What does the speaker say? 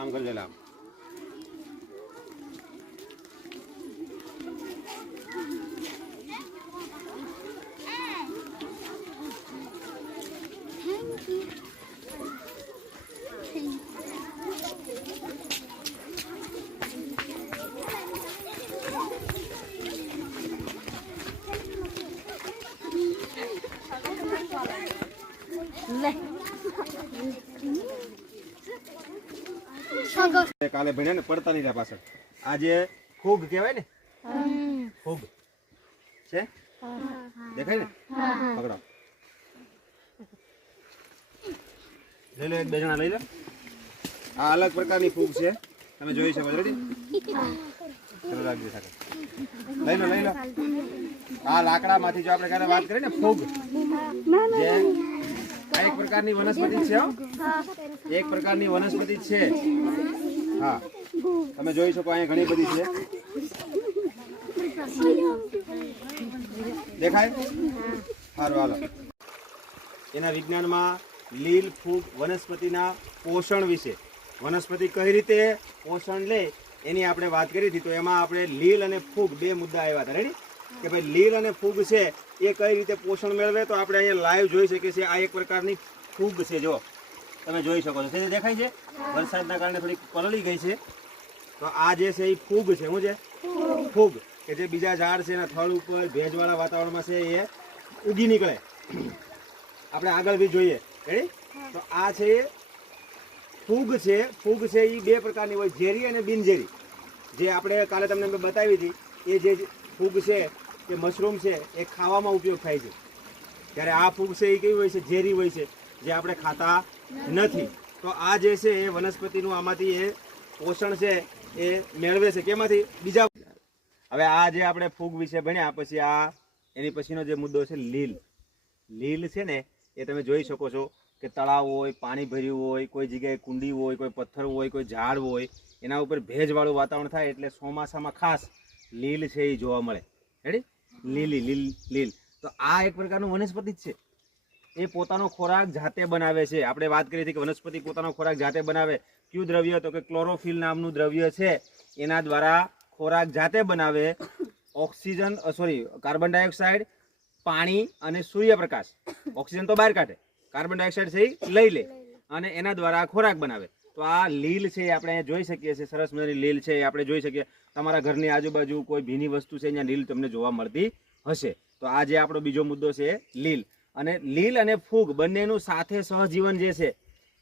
આમ કરજો લે આમ એ કાલે ભણ્યા ને પડતા નહીં પાછળ. આજે ફૂગ કહેવાય ને? ફૂગ. છે? દેખાય ને? પકડો. લઈ લો એક બે જણા લઈ લો. આ અલગ પ્રકારની ફૂગ છે. તમે જોઈ શકો રેડી ચલો રાખજો સાથે લઈ લો લઈ લો. આ લાકડામાંથી જો આપણે ક્યારે વાત કરીએ ને ફૂગ. જે આ એક પ્રકારની વનસ્પતિ છે એક પ્રકારની વનસ્પતિ છે. હા. તમે જોઈ શકો, અહીંયા ઘણી બધી છે. દેખાય? સારું, હાલો. એના વિજ્ઞાનમાં લીલ ફૂગ વનસ્પતિના પોષણ વિશે. વનસ્પતિ કઈ રીતે પોષણ લે, એની આપણે વાત કરી હતી. તો એમાં આપણે લીલ અને ફૂગ બે મુદ્દા આવ્યા હતા. રેડી કે ભાઈ લીલ અને ફૂગ છે, એ કઈ રીતે પોષણ મેળવે? તો આપણે અહીંયા લાઈવ જોઈ શકીએ છીએ. આ એક પ્રકારની ફૂગ છે, જો. તમે જોઈ શકો છો. તે દેખાય છે વરસાદના કારણે થોડી પલળી ગઈ છે. તો આ જે છે એ ફૂગ છે. શું છે? ફૂગ. કે જે બીજા ઝાડ છે એના થળ ઉપર ભેજવાળા વાતાવરણમાં છે એ ઉગી નીકળે. આપણે આગળ બી જોઈએ. રેડી તો આ છે એ ફૂગ છે. ફૂગ છે એ બે પ્રકારની હોય. ઝેરી અને બિનઝેરી. જે આપણે કાલે તમને મેં બતાવી હતી એ જે ફૂગ છે એ મશરૂમ છે એ ખાવામાં ઉપયોગ થાય છે. ત્યારે આ ફૂગ છે એ કેવી હોય છે? ઝેરી હોય છે. જે આપણે ખાતા નથી. તો આ જે છે એ વનસ્પતિનું આમાંથી એ પોષણ છે એ મેળવે છે. કેમાંથી? બીજા હવે આ જે આપણે ફૂગ વિશે ભણ્યા, પછી આ એની પછીનો જે મુદ્દો છે લીલ. લીલ છે ને, એ તમે જોઈ શકો છો કે તળાવ હોય, પાણી ભર્યું હોય, કોઈ જગ્યાએ કુંડી હોય, કોઈ પથ્થર હોય, કોઈ ઝાડ હોય, એના ઉપર ભેજવાળું વાતાવરણ થાય એટલે ચોમાસામાં ખાસ લીલ છે એ જોવા મળે. રેડી લીલી, લીલ લીલ. તો આ એક પ્રકારનું વનસ્પતિ જ છે. એ પોતાનો ખોરાક જાતે બનાવે છે. આપણે વાત કરી હતી કે વનસ્પતિ પોતાનો ખોરાક જાતે બનાવે. કયું દ્રવ્ય તો કે ક્લોરોફિલ નામનું દ્રવ્ય છે. એના દ્વારા ખોરાક જાતે બનાવે. ઓક્સિજન સોરી કાર્બન ડાયોક્સાઇડ, પાણી અને સૂર્યપ્રકાશ. ઓક્સિજન તો બહાર કાઢે. કાર્બન ડાયોક્સાઇડ છે લઈ લે અને એના દ્વારા ખોરાક બનાવે. તો આ લીલ છે આપણે જોઈ શકીએ છીએ. સરસ મજાની લીલ છે એ આપણે જોઈ શકીએ. તમારા ઘરની આજુબાજુ કોઈ ભીની વસ્તુ છે, અહીંયા લીલ તમને જોવા મળતી હશે. તો આ જે આપણો બીજો મુદ્દો છે લીલ. અને લીલ અને ફૂગ બંનેનું સાથે સહજીવન જે છે